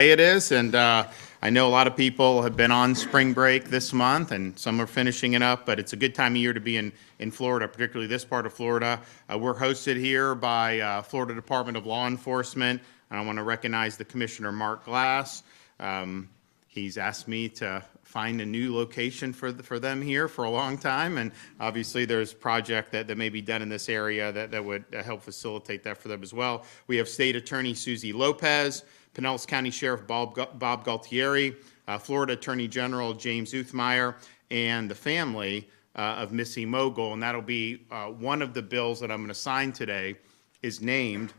It is, and I know a lot of people have been on spring break this month, and some are finishing it up, but it's a good time of year to be in Florida, particularly this part of Florida. We're hosted here by Florida Department of Law Enforcement, and I want to recognize the Commissioner Mark Glass. He's asked me to find a new location for them here for a long time, and obviously there's a project that may be done in this area that would help facilitate that for them as well. We have State Attorney Susie Lopez, Pinellas County Sheriff Bob Galtieri, Florida Attorney General James Uthmeyer, and the family of Missy Mogul, and that'll be one of the bills that I'm going to sign today is named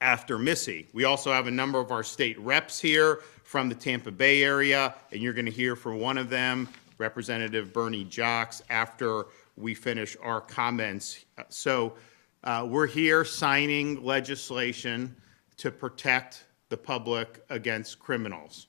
after Missy. We also have a number of our state reps here from the Tampa Bay area, and you're going to hear from one of them, Representative Bernie Jocks, after we finish our comments. So we're here signing legislation to protect the public against criminals.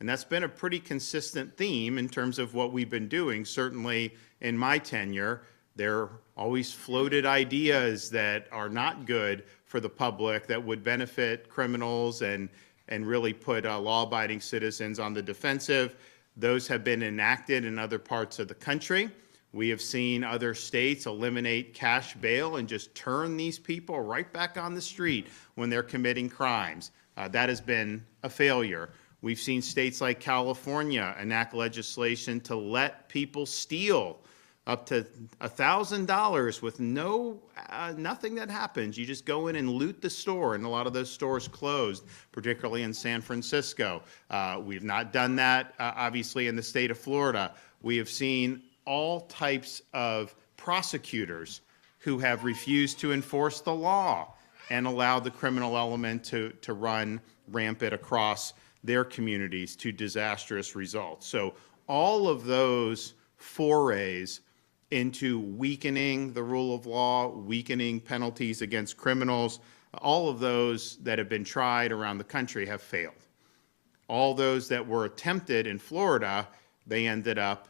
And that's been a pretty consistent theme in terms of what we've been doing. Certainly in my tenure, there always floated ideas that are not good for the public that would benefit criminals and really put law-abiding citizens on the defensive. Those have been enacted in other parts of the country. We have seen other states eliminate cash bail and just turn these people right back on the street when they're committing crimes. That has been a failure. We've seen states like California enact legislation to let people steal up to $1,000 with nothing that happens. You just go in and loot the store, and a lot of those stores closed, particularly in San Francisco. We've not done that, obviously, in the state of Florida. We have seen all types of prosecutors who have refused to enforce the law and allow the criminal element to run rampant across their communities to disastrous results. So all of those forays into weakening the rule of law, weakening penalties against criminals, all of those that have been tried around the country have failed. All those that were attempted in Florida, they ended up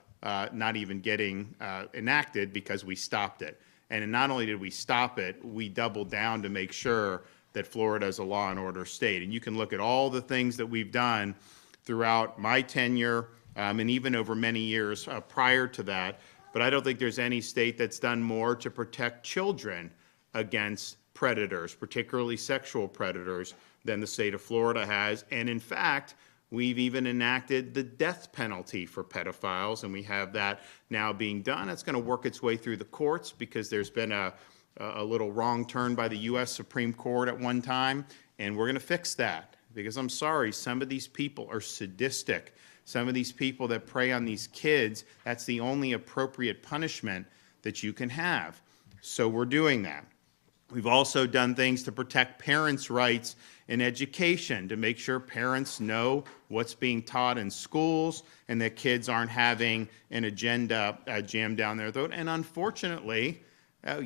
not even getting enacted because we stopped it. And not only did we stop it, we doubled down to make sure that Florida is a law and order state. And you can look at all the things that we've done throughout my tenure and even over many years prior to that. But I don't think there's any state that's done more to protect children against predators, particularly sexual predators, than the state of Florida has. And in fact, we've even enacted the death penalty for pedophiles, and we have that now being done. It's going to work its way through the courts because there's been a little wrong turn by the U.S. Supreme Court at one time, and we're going to fix that because I'm sorry, some of these people are sadistic. Some of these people that prey on these kids, that's the only appropriate punishment that you can have. So we're doing that. We've also done things to protect parents' rights in education, to make sure parents know what's being taught in schools and that kids aren't having an agenda jammed down their throat. And unfortunately,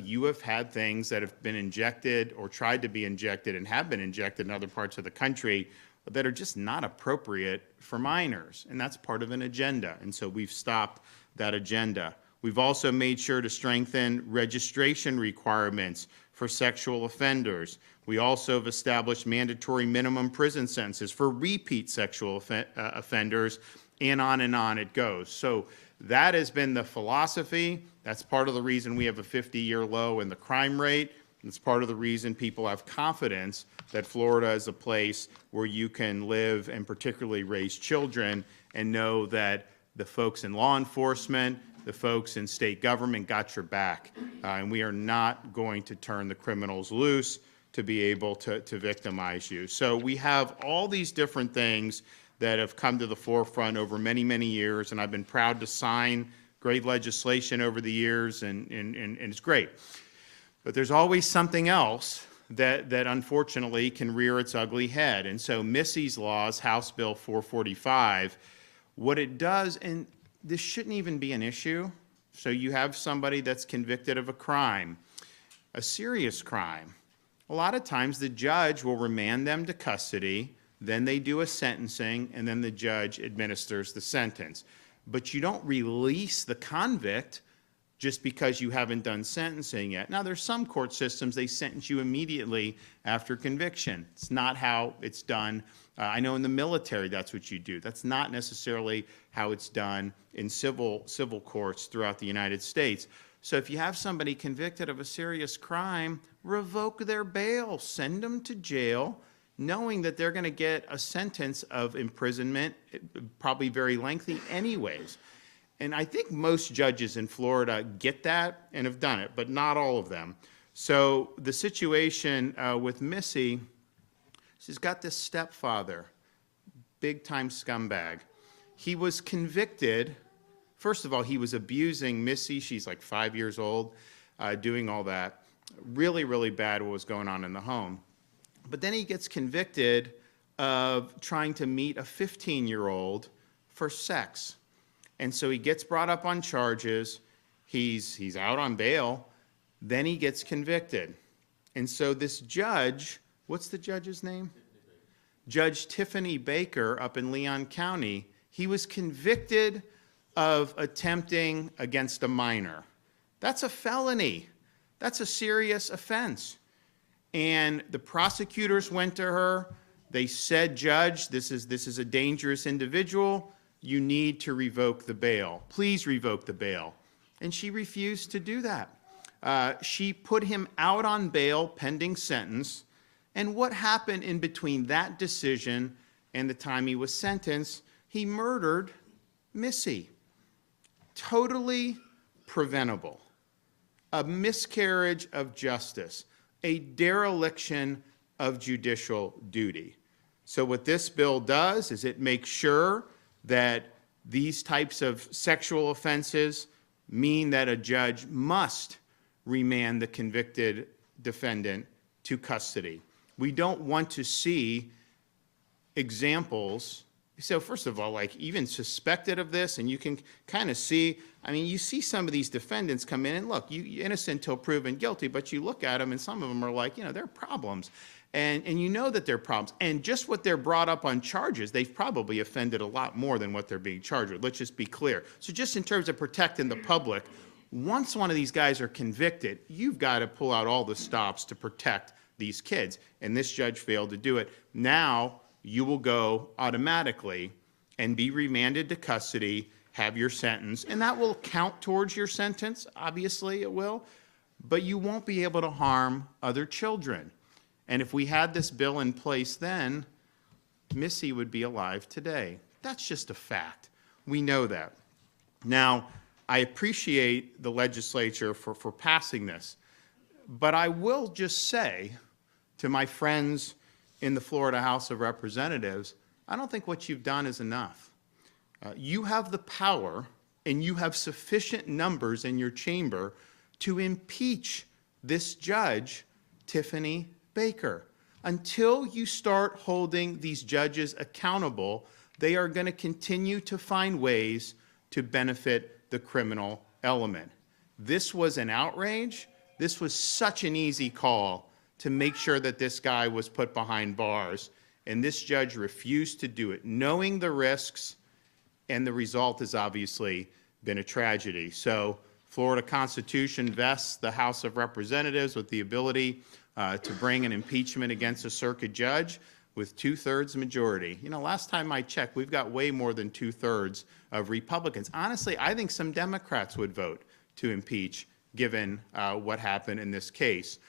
you have had things that have been injected or tried to be injected and have been injected in other parts of the country that are just not appropriate for minors. And that's part of an agenda. And so we've stopped that agenda. We've also made sure to strengthen registration requirements for sexual offenders. We also have established mandatory minimum prison sentences for repeat sexual offenders, and on it goes. So that has been the philosophy. That's part of the reason we have a 50-year low in the crime rate. It's part of the reason people have confidence that Florida is a place where you can live and particularly raise children and know that the folks in law enforcement, the folks in state government got your back. And we are not going to turn the criminals loose to be able to victimize you. So we have all these different things that have come to the forefront over many, many years, and I've been proud to sign great legislation over the years, and it's great. But there's always something else that unfortunately can rear its ugly head. And so Missy's laws, House Bill 445, what it does, and this shouldn't even be an issue. So you have somebody that's convicted of a crime, a serious crime. A lot of times the judge will remand them to custody, then they do a sentencing, and then the judge administers the sentence. But you don't release the convict just because you haven't done sentencing yet. Now, there's some court systems, they sentence you immediately after conviction. It's not how it's done I know in the military that's what you do. That's not necessarily how it's done in civil courts throughout the United States. So if you have somebody convicted of a serious crime, revoke their bail, send them to jail, knowing that they're going to get a sentence of imprisonment, probably very lengthy anyways. And I think most judges in Florida get that and have done it, but not all of them. So the situation with Missy, she's got this stepfather, big-time scumbag. He was convicted. First of all, he was abusing Missy. She's like 5 years old, doing all that. Really, really bad what was going on in the home. But then he gets convicted of trying to meet a 15-year-old for sex. And so he gets brought up on charges. He's out on bail. Then he gets convicted. And so this judge, what's the judge's name? Judge Tiffany Baker up in Leon County, he was convicted of attempting against a minor. That's a felony. That's a serious offense. And the prosecutors went to her. They said, Judge, this is a dangerous individual. You need to revoke the bail. Please revoke the bail. And she refused to do that. She put him out on bail pending sentence. And what happened in between that decision and the time he was sentenced? He murdered Missy. Totally preventable. A miscarriage of justice. A dereliction of judicial duty. So what this bill does is it makes sure that these types of sexual offenses mean that a judge must remand the convicted defendant to custody. We don't want to see examples. So first of all, like even suspected of this, and you can kind of see, I mean, you see some of these defendants come in and look, you innocent till proven guilty, but you look at them and some of them are like, you know, they're problems. And you know that they're problems. And just what they're brought up on charges, they've probably offended a lot more than what they're being charged with. Let's just be clear. So just in terms of protecting the public, once one of these guys are convicted, you've got to pull out all the stops to protect these kids. And this judge failed to do it. Now you will go automatically and be remanded to custody, have your sentence, and that will count towards your sentence. Obviously it will, but you won't be able to harm other children. And if we had this bill in place then, Missy would be alive today. That's just a fact. We know that. Now, I appreciate the legislature for passing this, but I will just say to my friends in the Florida House of Representatives, I don't think what you've done is enough. You have the power and you have sufficient numbers in your chamber to impeach this judge, Tiffany Baker. Until you start holding these judges accountable, they are going to continue to find ways to benefit the criminal element. This was an outrage. This was such an easy call to make sure that this guy was put behind bars, and this judge refused to do it, knowing the risks, and the result has obviously been a tragedy. So Florida Constitution vests the House of Representatives with the ability to bring an impeachment against a circuit judge with 2/3 majority. You know, last time I checked, we've got way more than 2/3 of Republicans. Honestly, I think some Democrats would vote to impeach given what happened in this case.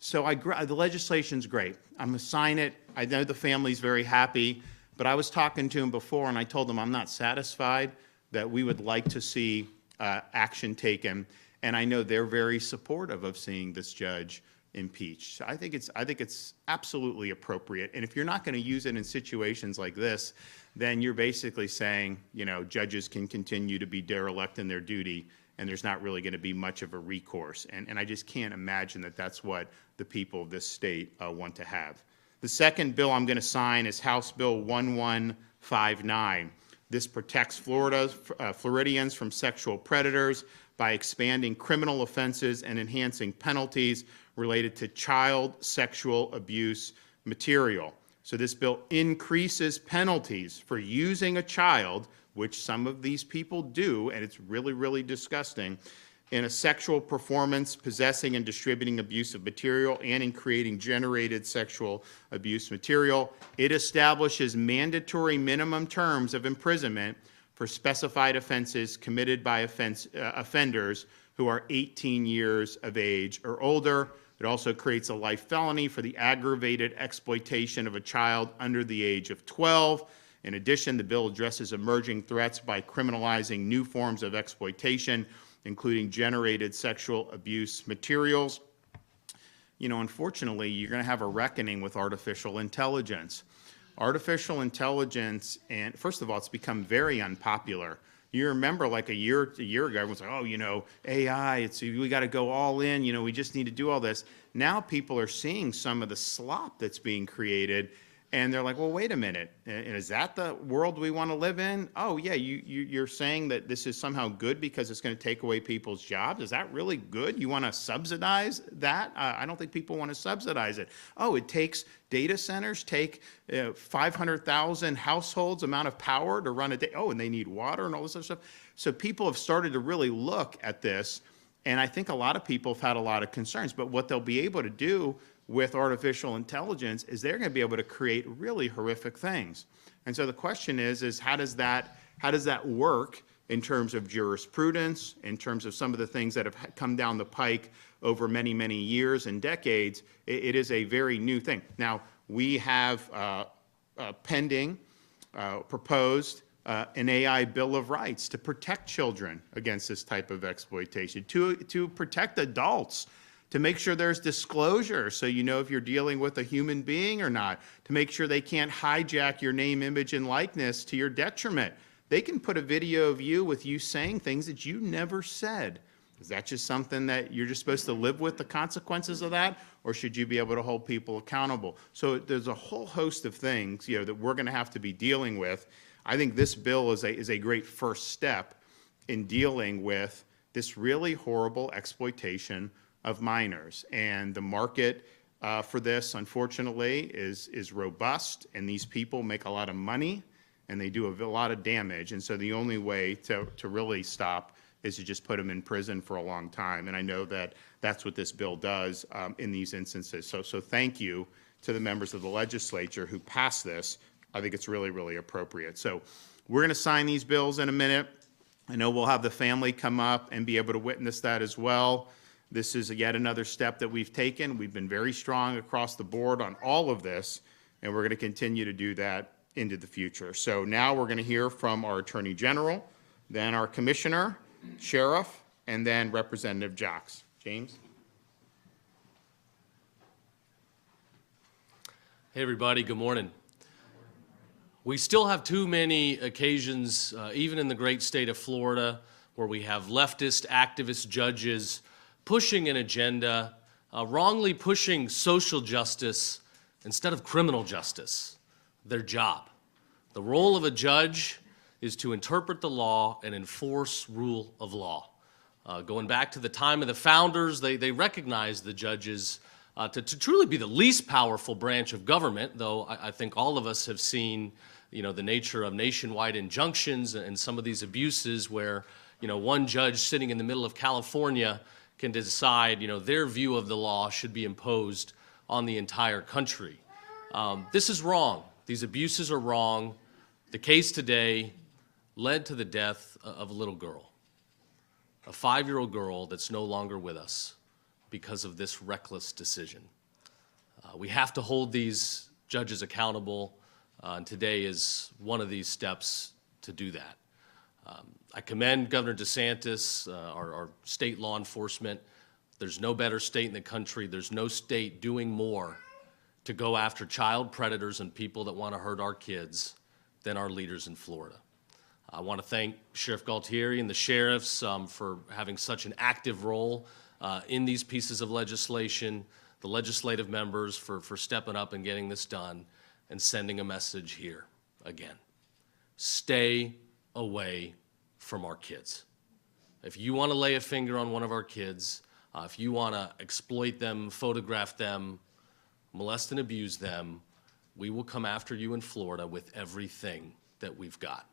So the legislation's great. I'm going to sign it. I know the family's very happy, but I was talking to him before and I told him I'm not satisfied, that we would like to see action taken, and I know they're very supportive of seeing this judge impeached. So I think it's absolutely appropriate. And if you're not going to use it in situations like this, then you're basically saying, you know, judges can continue to be derelict in their duty, and there's not really going to be much of a recourse. And I just can't imagine that that's what the people of this state want to have. The second bill I'm going to sign is House Bill 1159. This protects Floridians from sexual predators by expanding criminal offenses and enhancing penalties related to child sexual abuse material. So this bill increases penalties for using a child, which some of these people do, and it's really, really disgusting. in a sexual performance, possessing and distributing abusive material, and in creating generated sexual abuse material. It establishes mandatory minimum terms of imprisonment for specified offenses committed by offenders who are 18 years of age or older. It also creates a life felony for the aggravated exploitation of a child under the age of 12. In addition, the bill addresses emerging threats by criminalizing new forms of exploitation, including generated sexual abuse materials. You know, unfortunately, you're going to have a reckoning with artificial intelligence. Artificial intelligence, and first of all, it's become very unpopular. You remember like a year ago, everyone was like, oh, you know, AI, we got to go all in, you know, we just need to do all this. Now people are seeing some of the slop that's being created, and they're like, well, wait a minute, is that the world we want to live in? Oh, yeah, you're saying that this is somehow good because it's going to take away people's jobs? Is that really good? You want to subsidize that? I don't think people want to subsidize it. Oh, it takes data centers, take 500,000 households amount of power to run a day. Oh, and they need water and all this other stuff. So people have started to really look at this, and I think a lot of people have had a lot of concerns. But what they'll be able to do with artificial intelligence is they're going to be able to create really horrific things. And so the question is how does that work in terms of jurisprudence, in terms of some of the things that have come down the pike over many, many years and decades? It is a very new thing. Now, we have pending, proposed an AI Bill of Rights to protect children against this type of exploitation, to protect adults, to make sure there's disclosure so you know if you're dealing with a human being or not, to make sure they can't hijack your name, image, and likeness to your detriment. They can put a video of you with you saying things that you never said. Is that just something that you're just supposed to live with the consequences of that, or should you be able to hold people accountable? So there's a whole host of things, you know, that we're going to have to be dealing with. I think this bill is a great first step in dealing with this really horrible exploitation of minors. And the market for this, unfortunately, is robust, and these people make a lot of money, and they do a lot of damage. And so the only way to really stop is to just put them in prison for a long time. And I know that that's what this bill does in these instances. So thank you to the members of the legislature who passed this. I think it's really, really appropriate. So we're going to sign these bills in a minute. I know we'll have the family come up and be able to witness that as well. This is yet another step that we've taken. We've been very strong across the board on all of this, and we're going to continue to do that into the future. So now we're going to hear from our Attorney General, then our Commissioner, Sheriff, and then Representative Jocks. James? Hey everybody, good morning. We still have too many occasions, even in the great state of Florida, where we have leftist, activist judges pushing an agenda, wrongly pushing social justice instead of criminal justice, their job. The role of a judge is to interpret the law and enforce rule of law. Going back to the time of the founders, they recognized the judges to truly be the least powerful branch of government, though I think all of us have seen, you know, the nature of nationwide injunctions and some of these abuses where, you know, one judge sitting in the middle of California can decide, you know, their view of the law should be imposed on the entire country. This is wrong. These abuses are wrong. The case today led to the death of a little girl, a 5-year-old girl that's no longer with us because of this reckless decision. We have to hold these judges accountable, and today is one of these steps to do that. I commend Governor DeSantis, our state law enforcement. There's no better state in the country. There's no state doing more to go after child predators and people that want to hurt our kids than our leaders in Florida. I want to thank Sheriff Galtieri and the sheriffs for having such an active role in these pieces of legislation, the legislative members for stepping up and getting this done, and sending a message here again. Stay away from our kids. If you want to lay a finger on one of our kids, if you want to exploit them, photograph them, molest and abuse them, we will come after you in Florida with everything that we've got.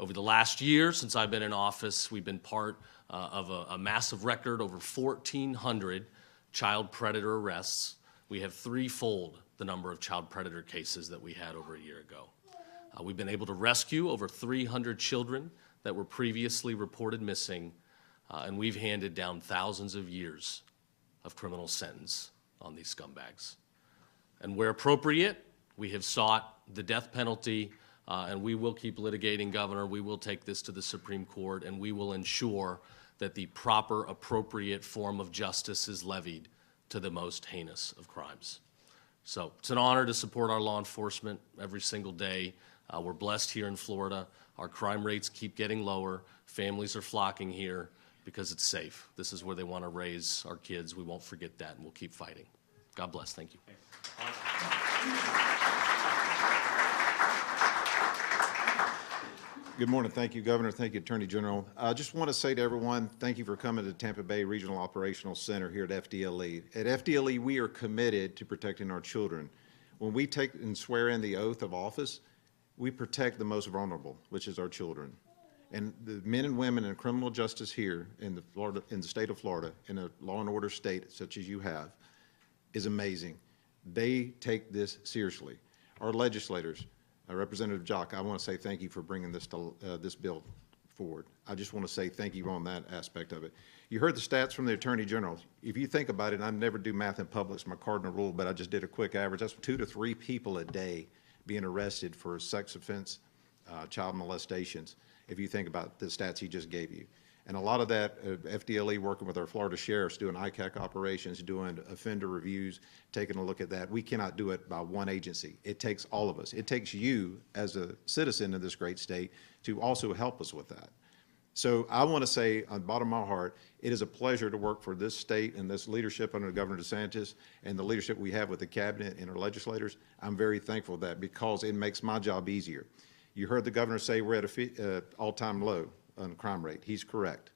Over the last year, since I've been in office, we've been part of a massive record, over 1,400 child predator arrests. We have threefold the number of child predator cases that we had over a year ago. We've been able to rescue over 300 children that were previously reported missing, and we've handed down thousands of years of criminal sentence on these scumbags. And where appropriate, we have sought the death penalty, and we will keep litigating, Governor. We will take this to the Supreme Court, and we will ensure that the proper, appropriate form of justice is levied to the most heinous of crimes. So it's an honor to support our law enforcement every single day. We're blessed here in Florida. Our crime rates keep getting lower. Families are flocking here because it's safe. This is where they want to raise our kids. We won't forget that, and we'll keep fighting. God bless. Thank you. Good morning. Thank you, Governor. Thank you, Attorney General. I just want to say to everyone, thank you for coming to Tampa Bay Regional Operational Center here at FDLE. At FDLE, we are committed to protecting our children. When we take and swear in the oath of office, we protect the most vulnerable, which is our children. And the men and women in criminal justice here in the state of Florida, in a law and order state such as you have, is amazing. They take this seriously. Our legislators, Representative Jock, I want to say thank you for bringing this bill forward. I just want to say thank you on that aspect of it. You heard the stats from the Attorney General. If you think about it, I never do math in public, it's my cardinal rule, but I just did a quick average. That's 2 to 3 people a day being arrested for sex offense, child molestations, if you think about the stats he just gave you. And a lot of that, FDLE working with our Florida sheriffs, doing ICAC operations, doing offender reviews, taking a look at that. We cannot do it by one agency. It takes all of us. It takes you as a citizen of this great state to also help us with that. So I want to say on the bottom of my heart, it is a pleasure to work for this state and this leadership under Governor DeSantis and the leadership we have with the cabinet and our legislators. I'm very thankful for that because it makes my job easier. You heard the governor say we're at an all-time low on crime rate. He's correct.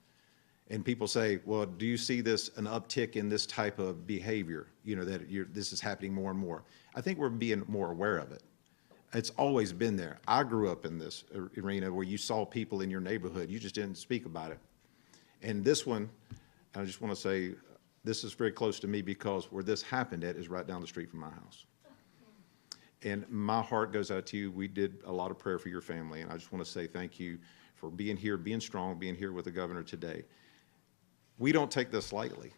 And people say, well, do you see an uptick in this type of behavior, that this is happening more and more? I think we're being more aware of it. It's always been there. I grew up in this arena where you saw people in your neighborhood. You just didn't speak about it. And this one, I just want to say, this is very close to me because where this happened at is right down the street from my house. And my heart goes out to you. We did a lot of prayer for your family, and I just want to say thank you for being here, being strong, being here with the governor today. We don't take this lightly.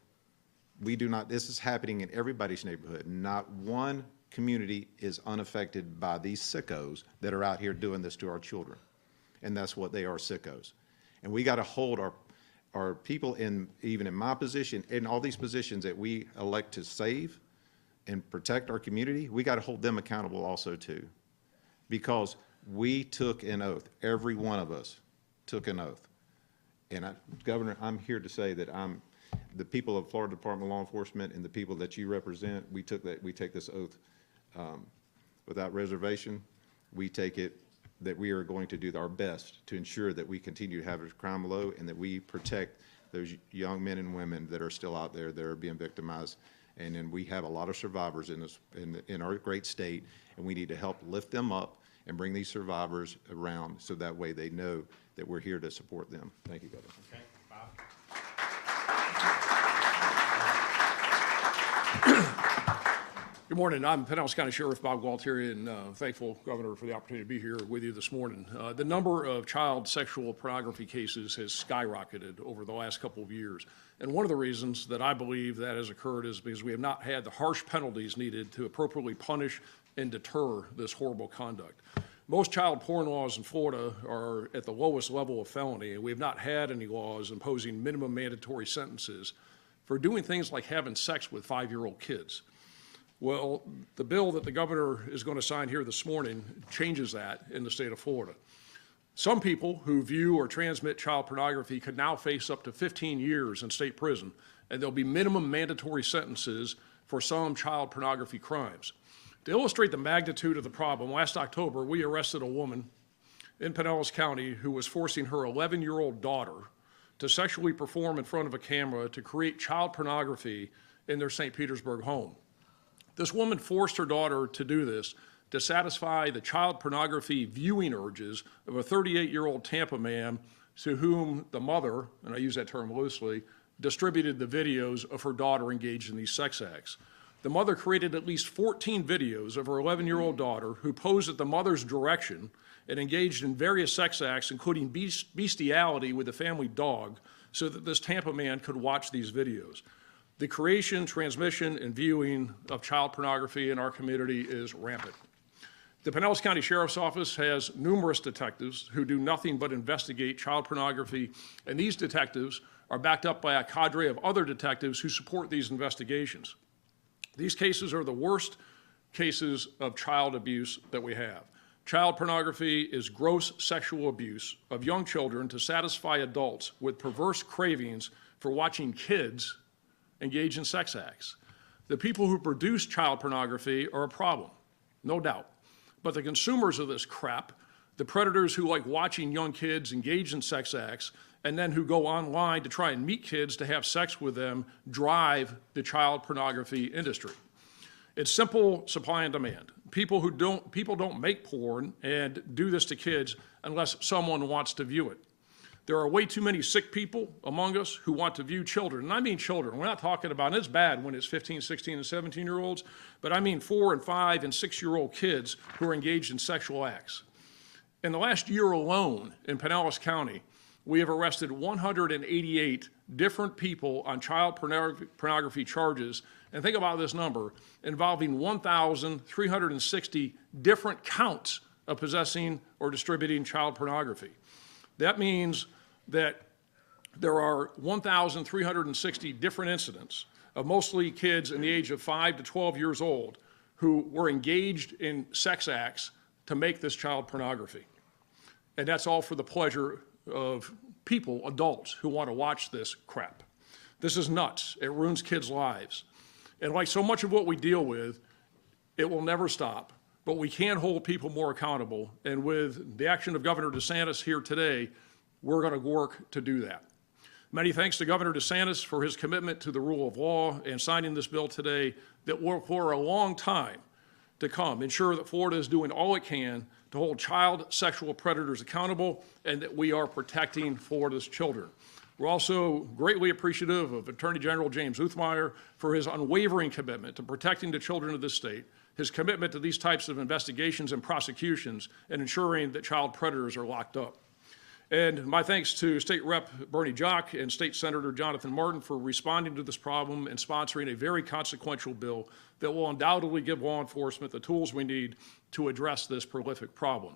We do not. This is happening in everybody's neighborhood. Not one community is unaffected by these sickos that are out here doing this to our children. And that's what they are, sickos. And we got to hold our people even in my position, in all these positions that we elect to save and protect our community, we got to hold them accountable also too. Because we took an oath, every one of us took an oath. And Governor, I'm here to say that the people of Florida Department of Law Enforcement and the people that you represent, we take this oath without reservation. We take it that we are going to do our best to ensure that we continue to have a crime low and that we protect those young men and women that are still out there that are being victimized. And then we have a lot of survivors in our great state, and we need to help lift them up and bring these survivors around so that way they know that we're here to support them. Thank you, Governor. Okay, Bob. Good morning. I'm Penalties County Sheriff Bob Gualtieri, and thankful, Governor, for the opportunity to be here with you this morning. The number of child sexual pornography cases has skyrocketed over the last couple of years. And one of the reasons that I believe that has occurred is because we have not had the harsh penalties needed to appropriately punish and deter this horrible conduct. Most child porn laws in Florida are at the lowest level of felony, and we have not had any laws imposing minimum mandatory sentences for doing things like having sex with 5-year-old kids. Well, the bill that the governor is going to sign here this morning changes that in the state of Florida. Some people who view or transmit child pornography could now face up to 15 years in state prison, and there'll be minimum mandatory sentences for some child pornography crimes. To illustrate the magnitude of the problem, last October, we arrested a woman in Pinellas County who was forcing her 11-year-old daughter to sexually perform in front of a camera to create child pornography in their St. Petersburg home. This woman forced her daughter to do this to satisfy the child pornography viewing urges of a 38-year-old Tampa man to whom the mother, and I use that term loosely, distributed the videos of her daughter engaged in these sex acts. The mother created at least 14 videos of her 11-year-old daughter who posed at the mother's direction and engaged in various sex acts, including bestiality with the family dog, so that this Tampa man could watch these videos. The creation, transmission, and viewing of child pornography in our community is rampant. The Pinellas County Sheriff's Office has numerous detectives who do nothing but investigate child pornography, and these detectives are backed up by a cadre of other detectives who support these investigations. These cases are the worst cases of child abuse that we have. Child pornography is gross sexual abuse of young children to satisfy adults with perverse cravings for watching kids engage in sex acts. The people who produce child pornography are a problem, no doubt. But the consumers of this crap, the predators who like watching young kids engage in sex acts and then who go online to try and meet kids to have sex with them, drive the child pornography industry. It's simple supply and demand. People don't make porn and do this to kids unless someone wants to view it. There are way too many sick people among us who want to view children, and I mean children. We're not talking about, and it's bad when it's 15, 16, and 17-year-olds, but I mean 4 and 5 and 6-year-old kids who are engaged in sexual acts. In the last year alone in Pinellas County, we have arrested 188 different people on child pornography charges, and think about this number, involving 1,360 different counts of possessing or distributing child pornography. That means that there are 1,360 different incidents of mostly kids in the age of 5 to 12 years old who were engaged in sex acts to make this child pornography. And that's all for the pleasure of people, adults, who want to watch this crap. This is nuts. It ruins kids' lives. And like so much of what we deal with, it will never stop. But we can hold people more accountable. And with the action of Governor DeSantis here today, we're going to work to do that. Many thanks to Governor DeSantis for his commitment to the rule of law and signing this bill today that will, for a long time to come, ensure that Florida is doing all it can to hold child sexual predators accountable and that we are protecting Florida's children. We're also greatly appreciative of Attorney General James Uthmeyer for his unwavering commitment to protecting the children of this state, his commitment to these types of investigations and prosecutions, and ensuring that child predators are locked up. And my thanks to State Rep Bernie Jock and State Senator Jonathan Martin for responding to this problem and sponsoring a very consequential bill that will undoubtedly give law enforcement the tools we need to address this prolific problem.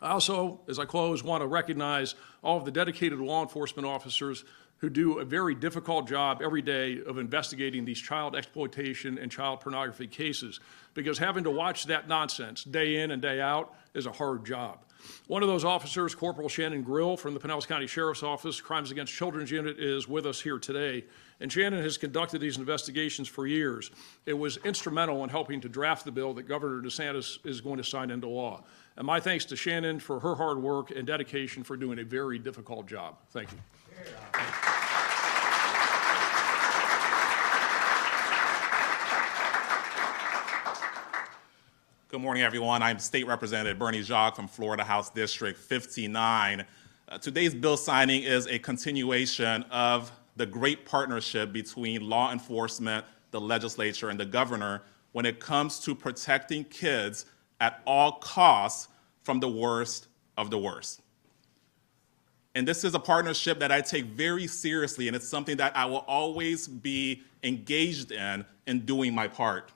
I also, as I close, want to recognize all of the dedicated law enforcement officers who do a very difficult job every day of investigating these child exploitation and child pornography cases, because having to watch that nonsense day in and day out is a hard job. One of those officers, Corporal Shannon Grill from the Pinellas County Sheriff's Office Crimes Against Children's Unit, is with us here today. And Shannon has conducted these investigations for years. It was instrumental in helping to draft the bill that Governor DeSantis is going to sign into law. And my thanks to Shannon for her hard work and dedication for doing a very difficult job. Thank you. Good morning, everyone. I'm State Representative Bernie Jacques from Florida House District 59. Today's bill signing is a continuation of the great partnership between law enforcement, the legislature, and the governor when it comes to protecting kids at all costs from the worst of the worst. And this is a partnership that I take very seriously, and it's something that I will always be engaged in doing my part.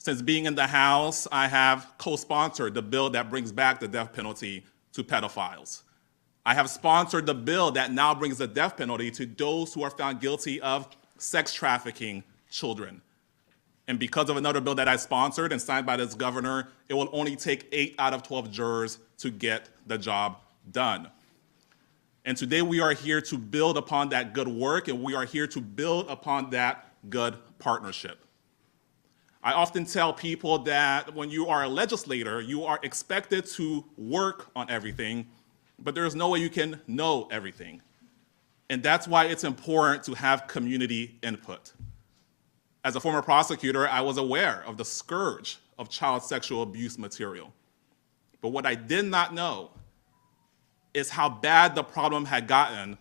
Since being in the House, I have co-sponsored the bill that brings back the death penalty to pedophiles. I have sponsored the bill that now brings the death penalty to those who are found guilty of sex trafficking children. And because of another bill that I sponsored and signed by this governor, it will only take 8 out of 12 jurors to get the job done. And today we are here to build upon that good work, and we are here to build upon that good partnership. I often tell people that when you are a legislator, you are expected to work on everything, but there is no way you can know everything. And that's why it's important to have community input. As a former prosecutor, I was aware of the scourge of child sexual abuse material. But what I did not know is how bad the problem had gotten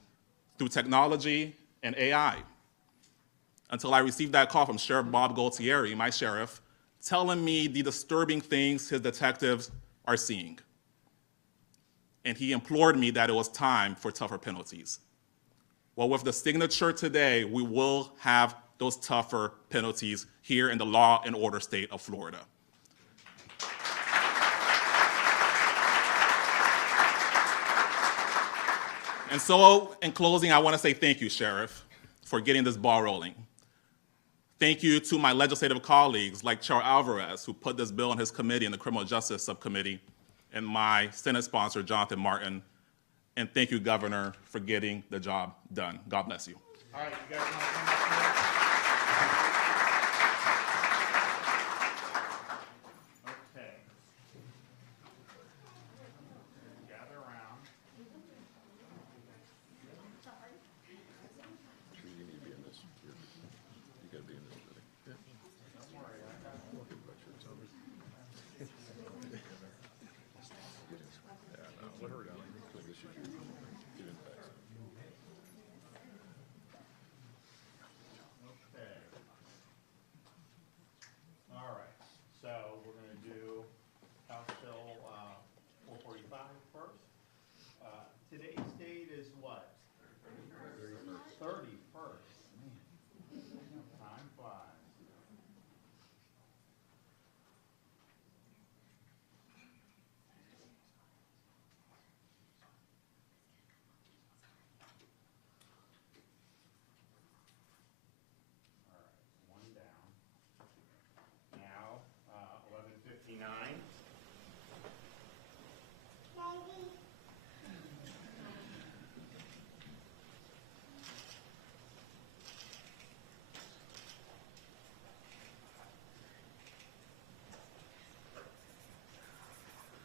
through technology and AI. Until I received that call from Sheriff Bob Gualtieri, my sheriff, telling me the disturbing things his detectives are seeing. And he implored me that it was time for tougher penalties. Well, with the signature today, we will have those tougher penalties here in the law and order state of Florida. And so, in closing, I want to say thank you, Sheriff, for getting this ball rolling. Thank you to my legislative colleagues like Chair Alvarez, who put this bill in his committee in the Criminal Justice Subcommittee, and my Senate sponsor, Jonathan Martin. And thank you, Governor, for getting the job done. God bless you. All right, you guys want to come up here? Okay. Gather around. Okay. All right, so we're going to do House Bill 445 first. Today's date is what? 31st. Man, time flies. All right, one down. Now, 11:59.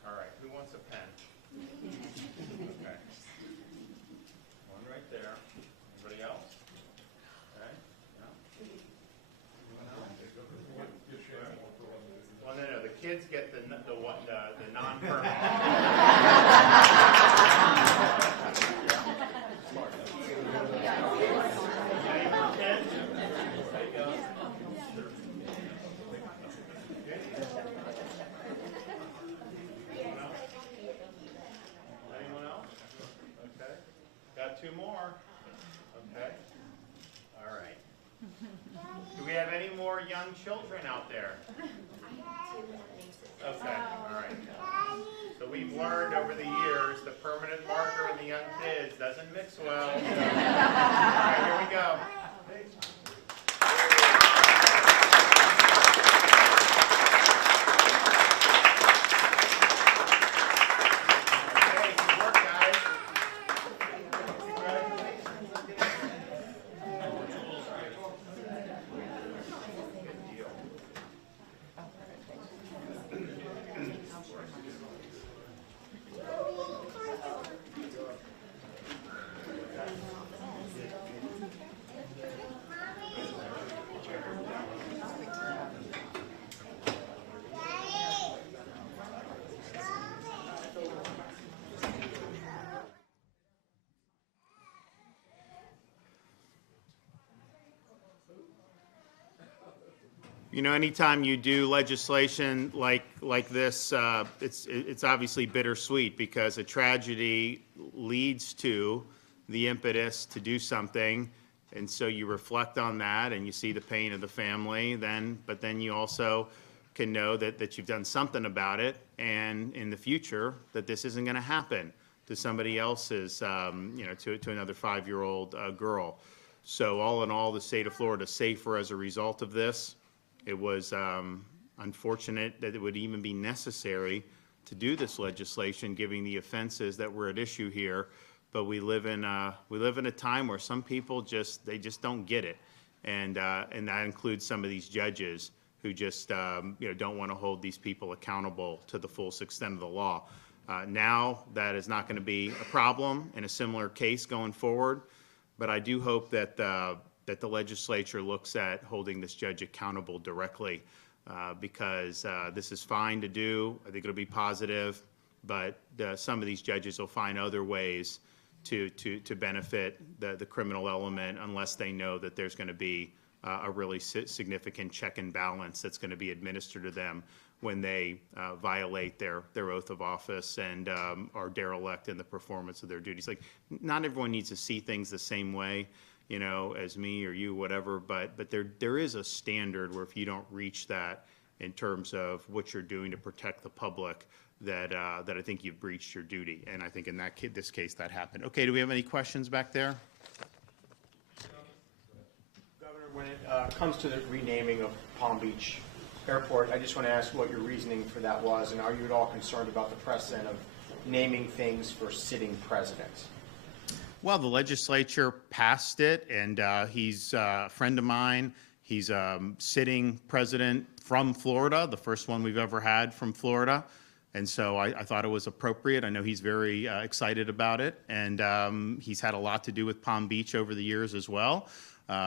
All right, who wants a pen? Okay. One right there. Anybody else? Okay, no? Anyone else? Well, no, the kids get the non-permanent. Anyone else? Okay. Got two more. Okay. All right. Do we have any more young children out there? Okay, all right. So we've learned over the years the permanent marker and the young kids doesn't mix well. So. All right, here we go. Okay, good work, guys. Good deal. You know, anytime you do legislation like this, it's obviously bittersweet because a tragedy leads to the impetus to do something, and so you reflect on that and you see the pain of the family. But then you also can know that you've done something about it, and in the future that this isn't going to happen to somebody else's, to another 5-year-old girl. So all in all, the state of Florida is safer as a result of this. It was unfortunate that it would even be necessary to do this legislation, given the offenses that were at issue here. But we live in a time where some people just don't get it, and that includes some of these judges who just don't want to hold these people accountable to the full extent of the law. Now that is not going to be a problem in a similar case going forward, but I do hope that the legislature looks at holding this judge accountable directly, because this is fine to do. I think it'll be positive, but some of these judges will find other ways to benefit the criminal element unless they know that there's going to be a really significant check and balance that's going to be administered to them when they violate their oath of office and are derelict in the performance of their duties. Like, not everyone needs to see things the same way, you know, as me or you, whatever, but there is a standard where if you don't reach that in terms of what you're doing to protect the public, that I think you've breached your duty. And I think in this case that happened. Okay, do we have any questions back there? Governor, when it comes to the renaming of Palm Beach Airport, I just want to ask what your reasoning for that was, and are you at all concerned about the precedent of naming things for sitting presidents? Well, the legislature passed it, and he's a friend of mine. He's sitting president from Florida, the first one we've ever had from Florida. And so I thought it was appropriate. I know he's very excited about it, and he's had a lot to do with Palm Beach over the years as well,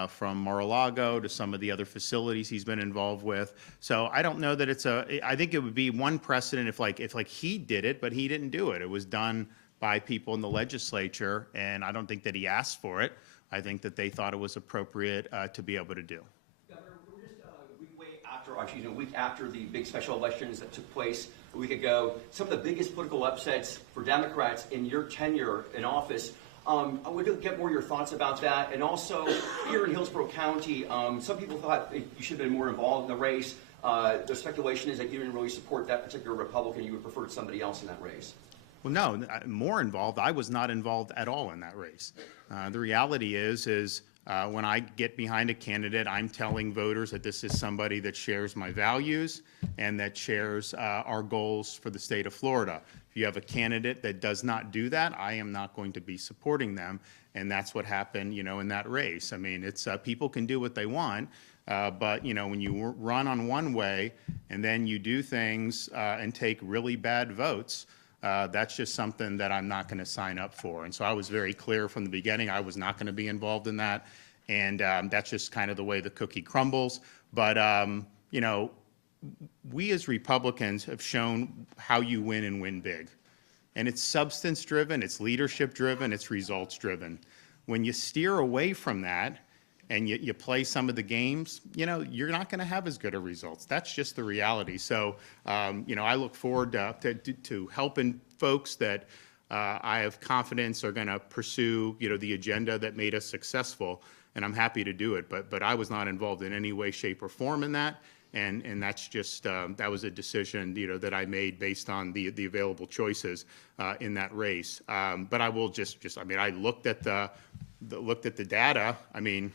from Mar-a-Lago to some of the other facilities he's been involved with. So I don't know that I think it would be one precedent if he did it, but he didn't do it. It was done by people in the legislature, and I don't think that he asked for it. I think that they thought it was appropriate to be able to do. Governor, we're just a week after the big special elections that took place a week ago. Some of the biggest political upsets for Democrats in your tenure in office. I would get more of your thoughts about that. And also, here in Hillsborough County, some people thought you should have been more involved in the race. The speculation is that you didn't really support that particular Republican. You would prefer somebody else in that race. Well, no, more involved. I was not involved at all in that race. The reality is when I get behind a candidate, I'm telling voters that this is somebody that shares my values and that shares our goals for the state of Florida. If you have a candidate that does not do that, I am not going to be supporting them, and that's what happened, you know, in that race. I mean, it's people can do what they want, but you know, when you run on one way and then you do things and take really bad votes, that's just something that I'm not going to sign up for. And so I was very clear from the beginning I was not going to be involved in that. And that's just kind of the way the cookie crumbles. But, you know, we as Republicans have shown how you win and win big. And it's substance driven, it's leadership driven, it's results driven. When you steer away from that and you play some of the games, you know, you're not going to have as good a results. That's just the reality. So, you know, I look forward to helping folks that I have confidence are going to pursue, you know, the agenda that made us successful, and I'm happy to do it. But I was not involved in any way, shape, or form in that, and that's just that was a decision, you know, that I made based on the available choices in that race. But I will just I mean, I looked at the data. I mean,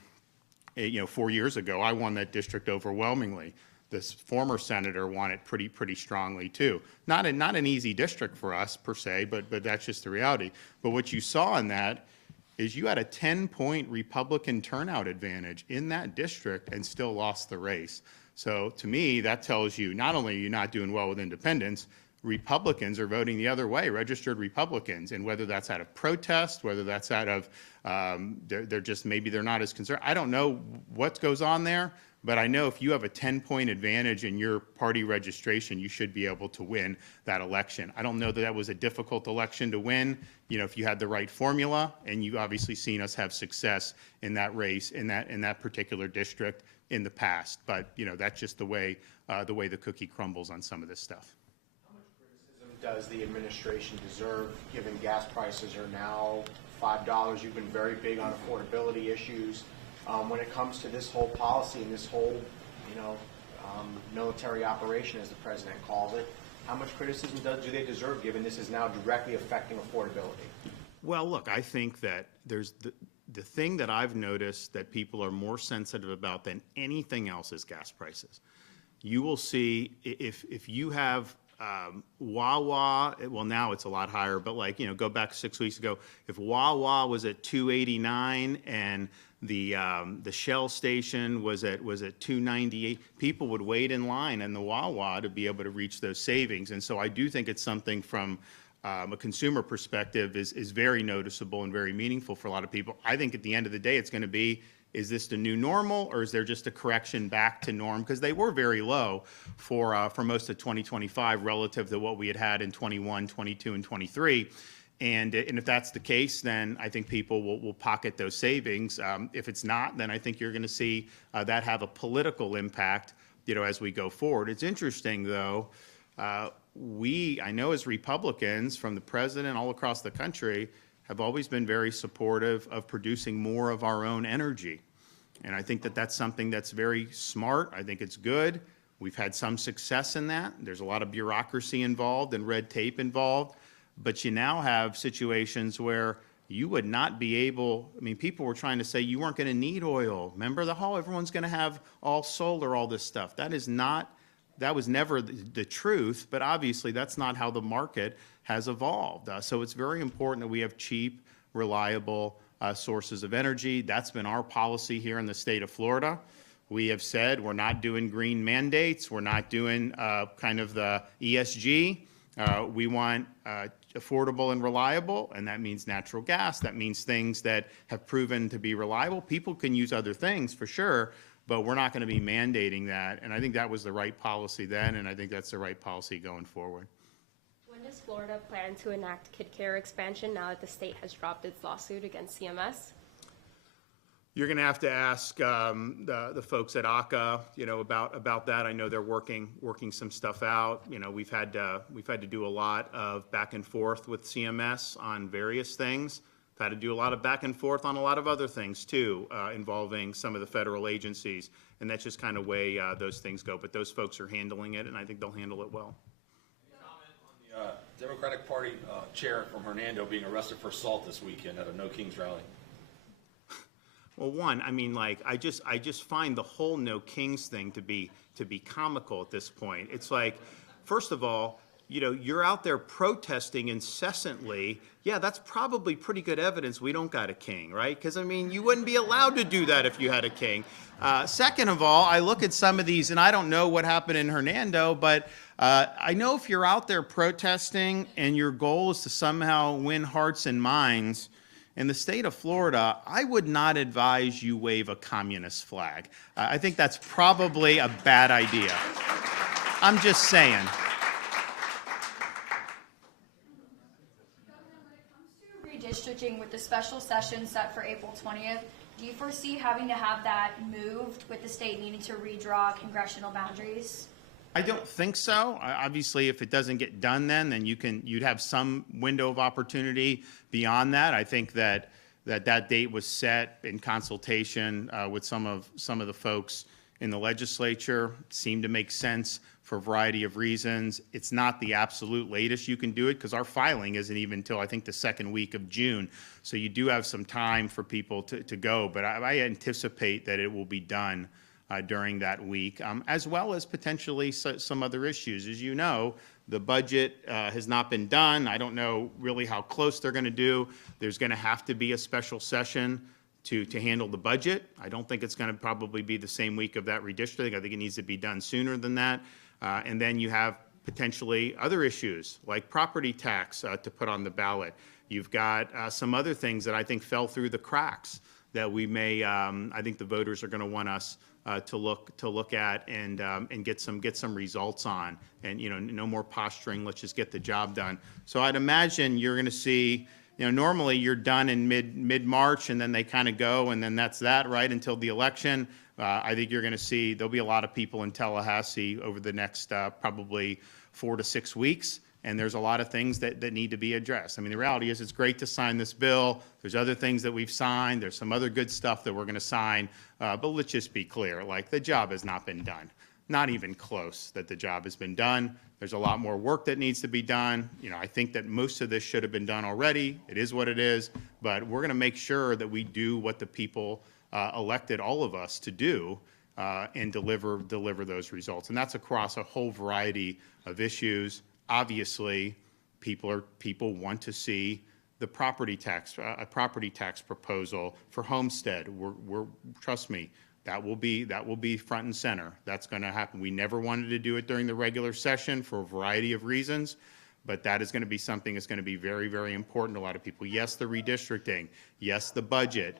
you know, 4 years ago, I won that district overwhelmingly. This former senator won it pretty strongly too. Not an easy district for us per se, but that's just the reality. But what you saw in that is you had a 10-point Republican turnout advantage in that district and still lost the race. So to me, that tells you not only are you not doing well with independents, Republicans are voting the other way, registered Republicans, and whether that's out of protest, whether that's out of they're just maybe they're not as concerned. I don't know what goes on there, but I know if you have a 10-point advantage in your party registration, you should be able to win that election. I don't know that was a difficult election to win, you know, if you had the right formula, and you've obviously seen us have success in that race, in that particular district in the past. But, you know, that's just the way the cookie crumbles on some of this stuff. Does the administration deserve, given gas prices are now $5? You've been very big on affordability issues. When it comes to this whole policy and this whole, you know, military operation, as the president calls it, how much criticism do they deserve, given this is now directly affecting affordability? Well, look, I think that there's the thing that I've noticed that people are more sensitive about than anything else is gas prices. You will see if you have Wawa, well, now it's a lot higher, but like, you know, go back 6 weeks ago, if Wawa was at $2.89 and the Shell station was at $2.98, people would wait in line in the Wawa to be able to reach those savings. And so I do think it's something from a consumer perspective is very noticeable and very meaningful for a lot of people. I think at the end of the day, it's going to be is this the new normal, or is there just a correction back to norm? Because they were very low for most of 2025 relative to what we had had in 21, 22, and 23. And if that's the case, then I think people will pocket those savings. If it's not, then I think you're going to see that have a political impact, as we go forward. It's interesting, though. I know as Republicans, from the president all across the country, have always been very supportive of producing more of our own energy. And I think that that's something that's very smart. I think it's good. We've had some success in that. There's a lot of bureaucracy involved and red tape involved. But you now have situations where you would not be able, people were trying to say you weren't going to need oil. Remember everyone's going to have all solar, all this stuff. That was never the truth, but obviously that's not how the market has evolved. So it's very important that we have cheap, reliable sources of energy. That's been our policy here in the state of Florida. We have said we're not doing green mandates. We're not doing kind of the ESG. We want affordable and reliable, and that means natural gas. That means things that have proven to be reliable. People can use other things for sure, but we're not going to be mandating that. And I think that was the right policy then, and I think that's the right policy going forward. When does Florida plan to enact kid care expansion now that the state has dropped its lawsuit against CMS? You're going to have to ask the folks at ACA, about that. I know they're working some stuff out. We've had to do a lot of back and forth with CMS on various things. We've had to do a lot of back and forth on a lot of other things too, involving some of the federal agencies, and that's just kind of way those things go. But those folks are handling it, and I think they'll handle it well. Comment on the Democratic Party chair from Hernando being arrested for assault this weekend at a No Kings rally. Well, one, I just find the whole No Kings thing to be comical at this point. It's like, first of all, you're out there protesting incessantly. Yeah, that's probably pretty good evidence we don't got a king, right? Because, you wouldn't be allowed to do that if you had a king. Second of all, I look at some of these, and I don't know what happened in Hernando, but I know if you're out there protesting and your goal is to somehow win hearts and minds, in the state of Florida, I would not advise you wave a communist flag. I think that's probably a bad idea. I'm just saying. When it comes to redistricting with the special session set for April 20th, do you foresee having to have that moved with the state needing to redraw congressional boundaries? I don't think so. Obviously, if it doesn't get done then you'd have some window of opportunity beyond that. I think that date was set in consultation with some of the folks in the legislature. It seemed to make sense for a variety of reasons. It's not the absolute latest you can do it because our filing isn't even until I think the second week of June. So you do have some time for people to go, but I anticipate that it will be done during that week, as well as potentially some other issues. As you know, the budget has not been done. I don't know really how close they're going to do. There's going to have to be a special session to handle the budget. I don't think it's going to probably be the same week of that redistricting. I think it needs to be done sooner than that. And then you have potentially other issues like property tax to put on the ballot. You've got some other things that I think fell through the cracks that we may, I think the voters are going to want us to look at and get some results on, and no more posturing. Let's just get the job done. So I'd imagine you're going to see, normally you're done in mid March, and then they kind of go, and then that's that, right, until the election. I think you're going to see there'll be a lot of people in Tallahassee over the next probably 4 to 6 weeks. And there's a lot of things that need to be addressed. The reality is it's great to sign this bill. There's other things that we've signed. There's some other good stuff that we're going to sign. But let's just be clear, the job has not been done. Not even close that the job has been done. There's a lot more work that needs to be done. I think that most of this should have been done already. It is what it is. But we're going to make sure that we do what the people elected all of us to do and deliver those results. And that's across a whole variety of issues. Obviously, people want to see the property tax, a property tax proposal for homestead. Trust me, that will be front and center. That's going to happen. We never wanted to do it during the regular session for a variety of reasons, but that is going to be something that's going to be very, very important to a lot of people. Yes, the redistricting. Yes, the budget.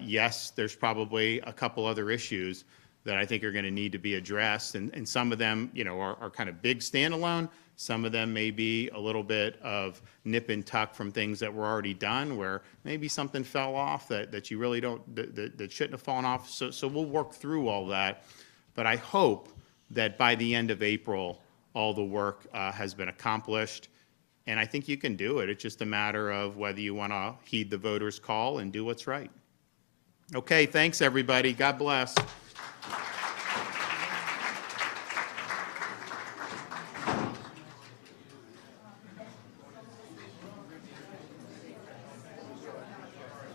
Yes, there's probably a couple other issues that I think are going to need to be addressed, and some of them, you know, are kind of big standalone. Some of them may be a little bit of nip and tuck from things that were already done, where maybe something fell off that you really don't, that shouldn't have fallen off. So we'll work through all that. But I hope that by the end of April, all the work has been accomplished. And I think you can do it. It's just a matter of whether you want to heed the voters' call and do what's right. Okay, thanks, everybody. God bless.